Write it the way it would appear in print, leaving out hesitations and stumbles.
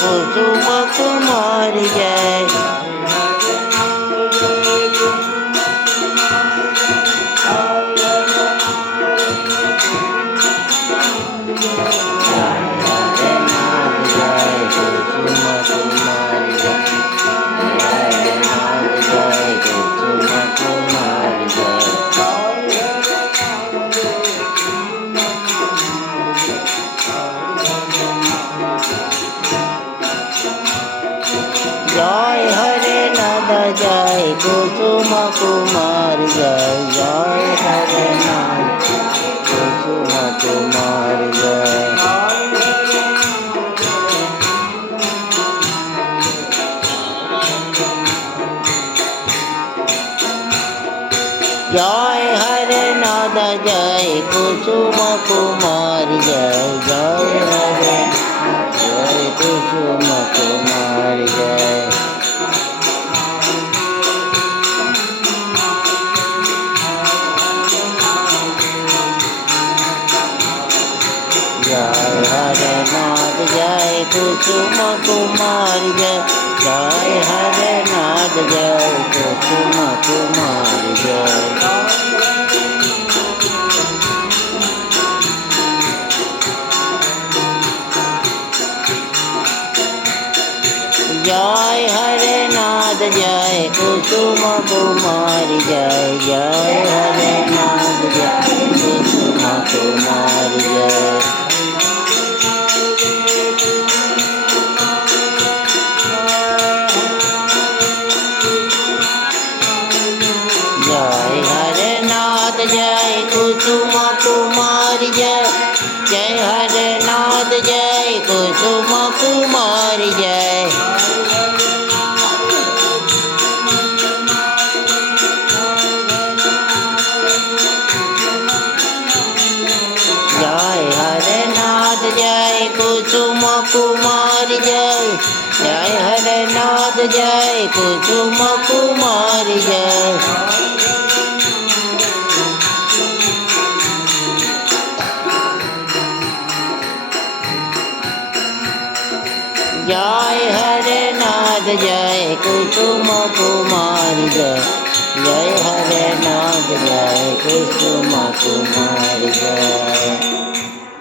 कुसुम कुमारी जय। जय हरे नाद जय कुसुम कुमार जय। जय हरे नाद कुसुम कुमार जय। जय हरे नाद जय कुसुम कुमार जय। जय हरे जय कुसुम कुमार जय। जय हरे नाद जय कुसुम कुमार जय। जय हरे नाद जय कुसुम कुमार जय। जय हरे नाद जय कुसुम कुमार जय। जय हरे नाद जय कुसुम कुमार जय। जय हरे नाद जय कुसुम कुमार जय। जय हरे नाद जय कुसुम कुमार जय। जय हरे नाद जय कुसुम कुमार जय। जय हरे नाद जय कुसुम कुमार जय। जय हरे नाद जय कुसुम कुमार जय। जय हरे नाद जय कुसुम कुमार जय।